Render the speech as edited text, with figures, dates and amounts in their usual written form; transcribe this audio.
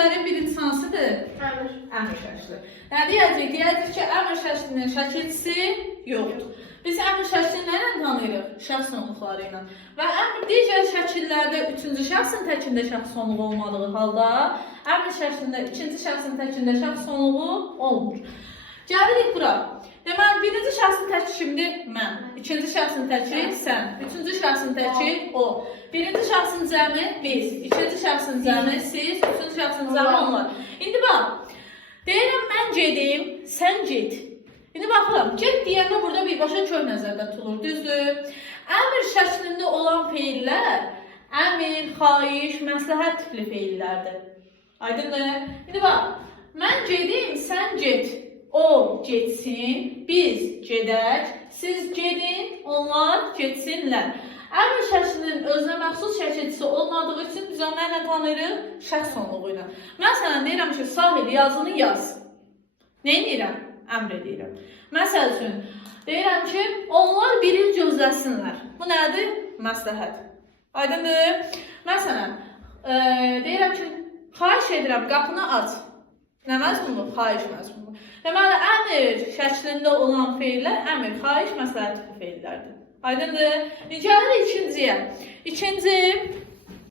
şəkillərin birinci hansıdır? Əmr. Əmr şəkli. Nə deyəcək? Deyəcək ki, əmr şəklinin şəkilçisi yoxdur. Biz əmr şəklini nə ilə tanıyırıq? Şəxs sonluqları ilə. Və əmr digər şəkillərdə üçüncü şəxsin təkində şəxs sonluğu olmadığı halda, əmr şəklində ikinci şəxsin təkində şəxs sonluğu olmur. Gəlirik bura. Deməli, birinci şəxsin təki kimdir? Mən. İkinci şəxsin təki sən. Üçüncü şəxsin təki o. Birinci şəxsin cəmi biz. İkinci şəxsin cəmi siz. Üçüncü şəxsin cəmi onlar. İndi bax, deyirəm mən gedim, sən get. İndi baxıram, get deyəndə burada birbaşa kör nəzərdə tutulur, düzdür? Əmr şəklində olan feillər əmr, xahiş, məsləhət tipli feillərdir. Aydındır? İndi bax, mən gedim, sən get. O getsin, biz gedək, siz gedin, onlar getsinlər. Əmr şəklinin özünə məxsus şəkilçisi olmadığı üçün biz onu nə tanıyırıq? Şəxs sonluğu ilə. Məsələn, deyirəm ki, Sahil yazını yaz. Nə edirəm? Əmr edirəm. Məsəl üçün, deyirəm ki, onlar bir il gözləsinlər. Bu nədir? Məsləhət. Aydındır? Məsələn, deyirəm ki, xahiş edirəm, qapını aç. Nə məzmundur? Xahiş məzmundur. Deməli, əmr şəklində olan feillər əmr, xahiş, məsləhət tipli feillərdir. Aydındır? Gəlirik ikinciyə. İkinci